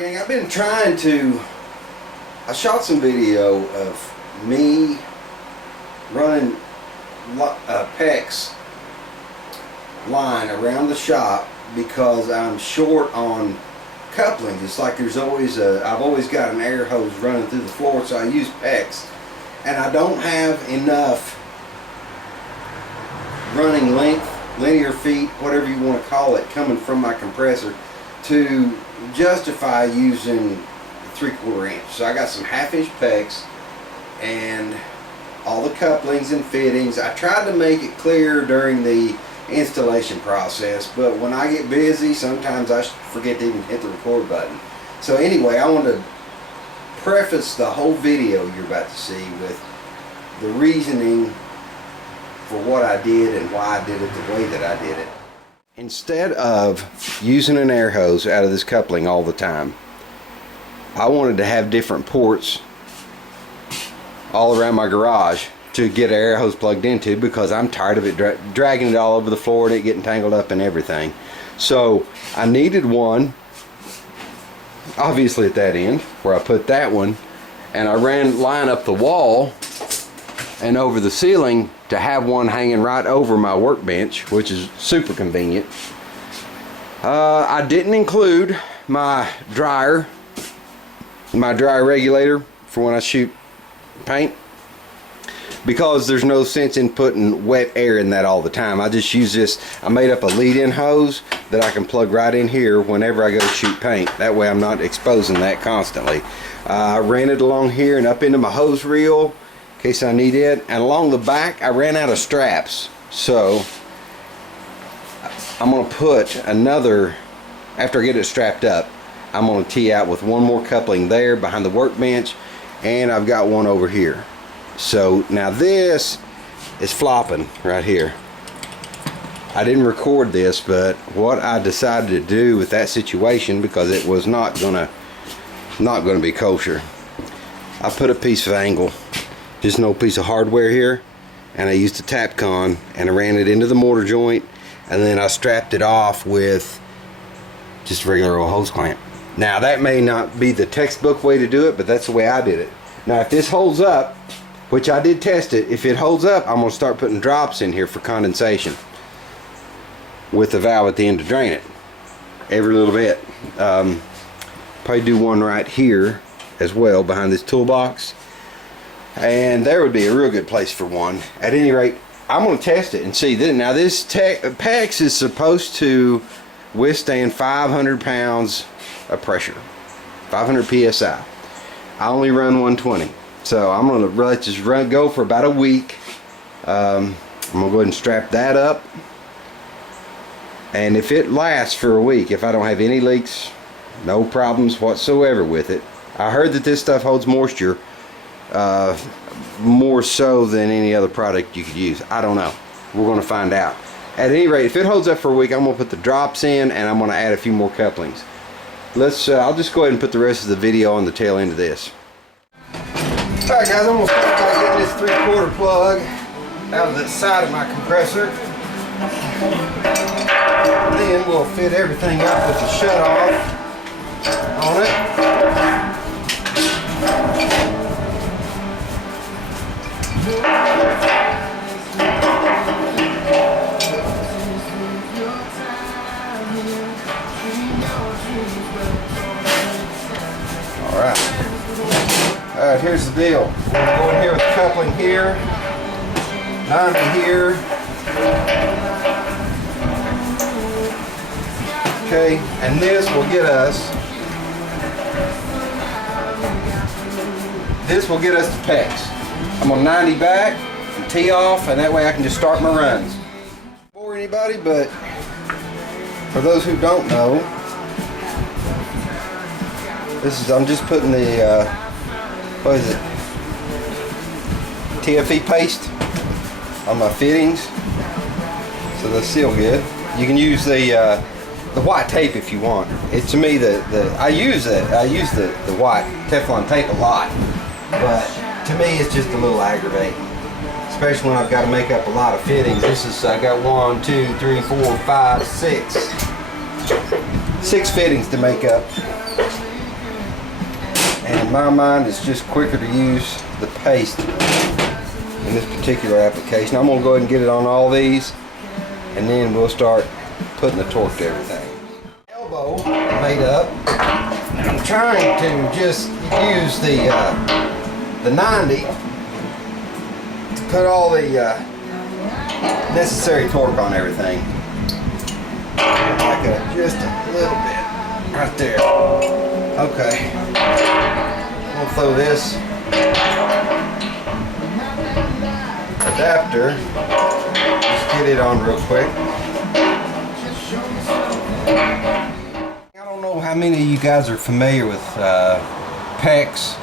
Gang, I've been trying to, I shot some video of me running PEX line around the shop because I'm short on couplings. It's like there's always I've always got an air hose running through the floor, so I use PEX. And I don't have enough running length, linear feet, whatever you want to call it, coming from my compressor to justify using 3/4 inch. So I got some 1/2 inch PEX and all the couplings and fittings. I tried to make it clear during the installation process, but when I get busy, sometimes I forget to even hit the record button. So anyway, I want to preface the whole video you're about to see with the reasoning for what I did and why I did it the way that I did it. Instead of using an air hose out of this coupling all the time, I wanted to have different ports all around my garage to get an air hose plugged into, because I'm tired of it dragging it all over the floor and it getting tangled up and everything. So I needed one obviously at that end where I put that one, and I ran line up the wall and over the ceiling to have one hanging right over my workbench, which is super convenient. I didn't include my dryer regulator for when I shoot paint, because there's no sense in putting wet air in that all the time. I just use this, I made up a lead-in hose that I can plug right in here whenever I go to shoot paint. That way I'm not exposing that constantly. I ran it along here and up into my hose reel in case I need it, and along the back I ran out of straps, so I'm going to put another, after I get it strapped up, I'm going to tee out with one more coupling there behind the workbench, and I've got one over here. So now this is flopping right here. I didn't record this, but what I decided to do with that situation, because it was not gonna be kosher, I put a piece of angle, just an old piece of hardware here, and I used a Tapcon and I ran it into the mortar joint, and then I strapped it off with just a regular old hose clamp. Now that may not be the textbook way to do it, but that's the way I did it. Now if this holds up, which I did test it, if it holds up, I'm going to start putting drops in here for condensation with the valve at the end to drain it every little bit. Probably do one right here as well behind this toolbox, and there would be a real good place for one. At any rate, I'm going to test it and see. Now this PEX is supposed to withstand 500 pounds of pressure, 500 psi. I only run 120. So I'm going to let this go for about a week. I'm going to go ahead and strap that up. And if it lasts for a week, if I don't have any leaks, no problems whatsoever with it. I heard that this stuff holds moisture more so than any other product you could use. I don't know. We're going to find out. At any rate, if it holds up for a week, I'm going to put the drops in and I'm going to add a few more couplings. I'll just go ahead and put the rest of the video on the tail end of this. Alright guys, I'm going to start by getting this 3/4 plug out of the side of my compressor. Then we'll fit everything up with the shut off on it. Alright, here's the deal. We're going to go in here with the coupling here, 90 here. Okay, and this will get us to PEX. I'm on 90 back and tee off, and that way I can just start my runs. Bore anybody, but for those who don't know, I'm just putting the what is it, TFE paste on my fittings so they'll seal good. You can use the white tape if you want. To me, I use the white Teflon tape a lot, but to me it's just a little aggravating, especially when I've got to make up a lot of fittings. I got 1, 2, 3, 4, 5, 6 fittings to make up. in my mind, it's just quicker to use the paste in this particular application. I'm gonna go ahead and get it on all these, and then we'll start putting the torque to everything. Elbow made up. I'm trying to just use the 90 to put all the necessary torque on everything. Like just a little bit right there. Okay. We'll throw this adapter, just get it on real quick. I don't know how many of you guys are familiar with PEX.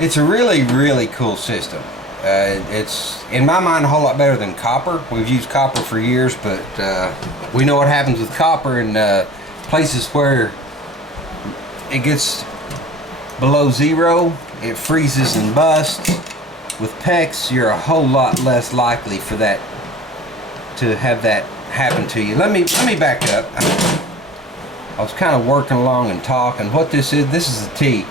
It's a really cool system. It's, in my mind, a whole lot better than copper. We've used copper for years, but we know what happens with copper in places where it gets below zero, it freezes and busts. With PEX, you're a whole lot less likely for that to have that happen to you. Let me back up. I was kind of working along and talking. What this is a T.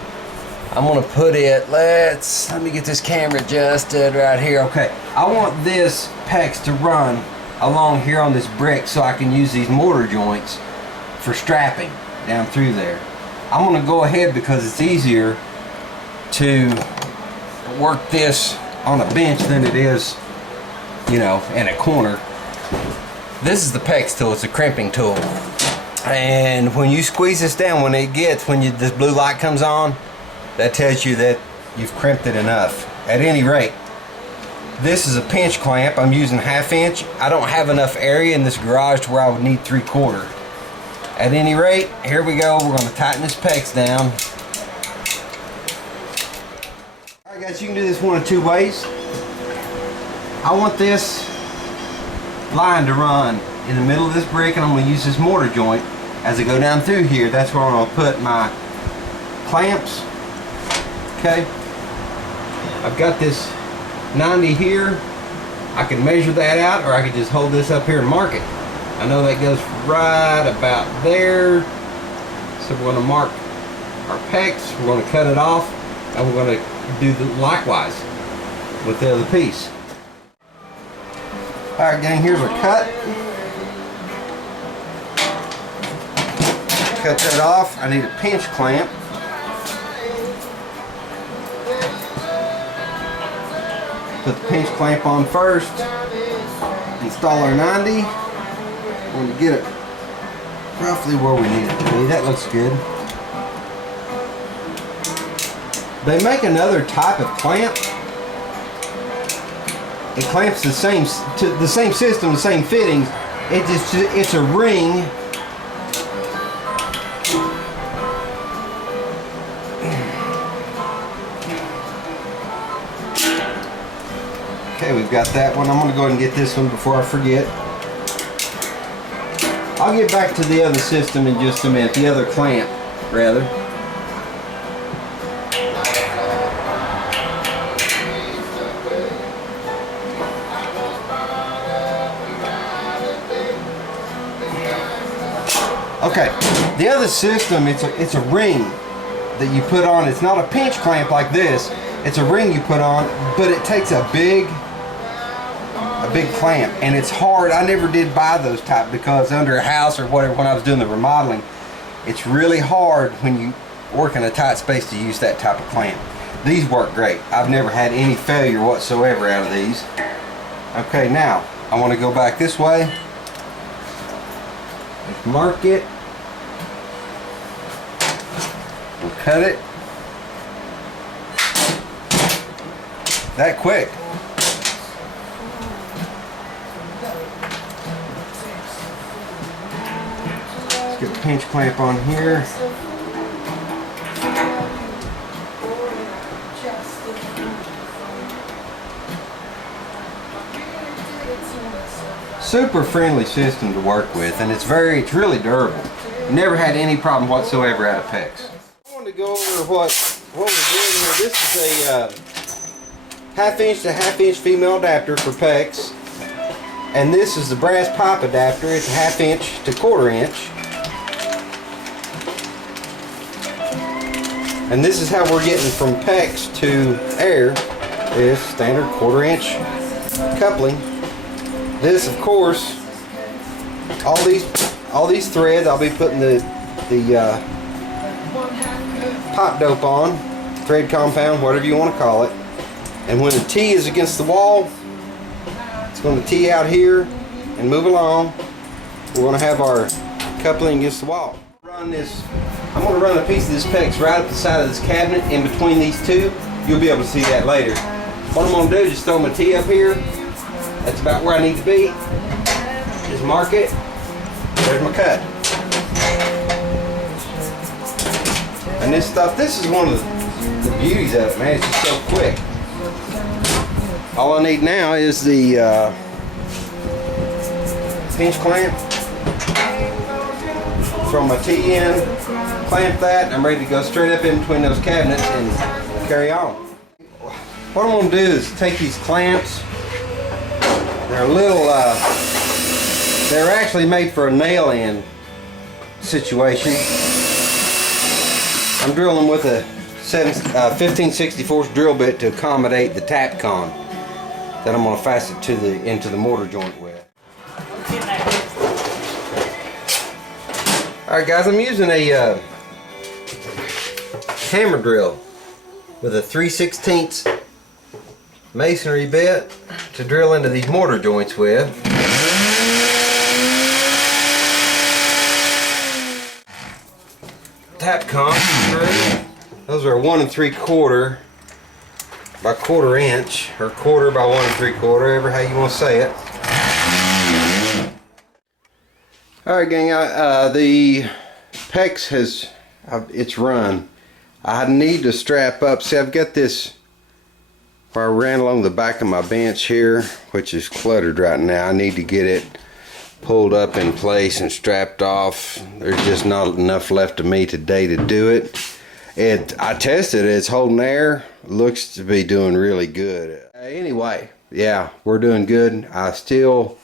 I'm gonna put it, let me get this camera adjusted right here. Okay, I want this PEX to run along here on this brick so I can use these mortar joints for strapping down through there. I'm gonna go ahead because it's easier to work this on a bench than it is, you know, in a corner. This is the PEX tool, it's a crimping tool. And when you squeeze this down, when this blue light comes on, that tells you that you've crimped it enough. At any rate, this is a pinch clamp. I'm using 1/2 inch. I don't have enough area in this garage to where I would need 3/4. At any rate, here we go. We're going to tighten this PEX down. Alright guys, you can do this one of two ways. I want this line to run in the middle of this brick, and I'm going to use this mortar joint as I go down through here. That's where I'm going to put my clamps. Okay, I've got this 90 here. I can measure that out, or I could just hold this up here and mark it. I know that goes right about there. So we're going to mark our PEX. We're going to cut it off, and we're going to do likewise with the other piece. Alright gang, here's our cut. Cut that off. I need a pinch clamp. Put the pinch clamp on first. Install our 90. We're going to get it roughly where we need it to be. That looks good. They make another type of clamp. It clamps the same system, the same fittings. It's a ring. Okay, we've got that one. I'm going to go ahead and get this one before I forget. I'll get back to the other system in just a minute. The other clamp, rather. Okay, the other system, it's a ring that you put on. It's not a pinch clamp like this. It's a ring you put on, but it takes a big clamp, and it's hard. I never did buy those type because under a house or whatever, when I was doing the remodeling, it's really hard when you work in a tight space to use that type of clamp. These work great. I've never had any failure whatsoever out of these. Okay, now I want to go back this way. Mark it. We'll cut it. That quick. Let's get a pinch clamp on here. Super friendly system to work with, and it's really durable. Never had any problem whatsoever out of PEX. I wanted to go over what we're doing here. This is a 1/2 inch to 1/2 inch female adapter for PEX, and this is the brass pipe adapter. It's 1/2 inch to 1/4 inch. And this is how we're getting from PEX to air, is standard 1/4 inch coupling. This, of course, all these threads I'll be putting the pot dope on, thread compound, whatever you want to call it. And when the T is against the wall, it's going to T out here and move along. We're going to have our coupling against the wall. I'm going to run a piece of this PEX right up the side of this cabinet in between these two. You'll be able to see that later. What I'm going to do is just throw my T up here. That's about where I need to be. Just mark it. There's my cut. And this stuff, this is one of the beauties of it, man. It's just so quick. All I need now is the pinch clamp. Throw my T in, clamp that, and I'm ready to go straight up in between those cabinets and carry on. What I'm going to do is take these clamps. They're a little, they're actually made for a nail-in situation. I'm drilling with a 15/64 drill bit to accommodate the tap con that I'm going to fasten into the mortar joint with. Alright guys, I'm using a hammer drill with a 3/16 masonry bit to drill into these mortar joints with. Tap con screw. Those are 1 3/4 by 1/4 inch, or 1/4 by 1 3/4, ever how you want to say it. Alright gang, the PEX has, it's run. I need to strap up. See, I've got this where I ran along the back of my bench here, which is cluttered right now. I need to get it pulled up in place and strapped off. There's just not enough left of me today to do it. I tested it, it's holding air, looks to be doing really good. Anyway, yeah, we're doing good. I've still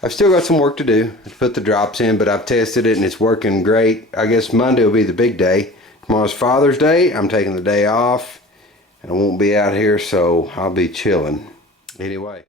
got some work to do to put the drops in, but I've tested it and it's working great. I guess Monday will be the big day. Tomorrow's Father's Day. I'm taking the day off and I won't be out here, so I'll be chilling. Anyway.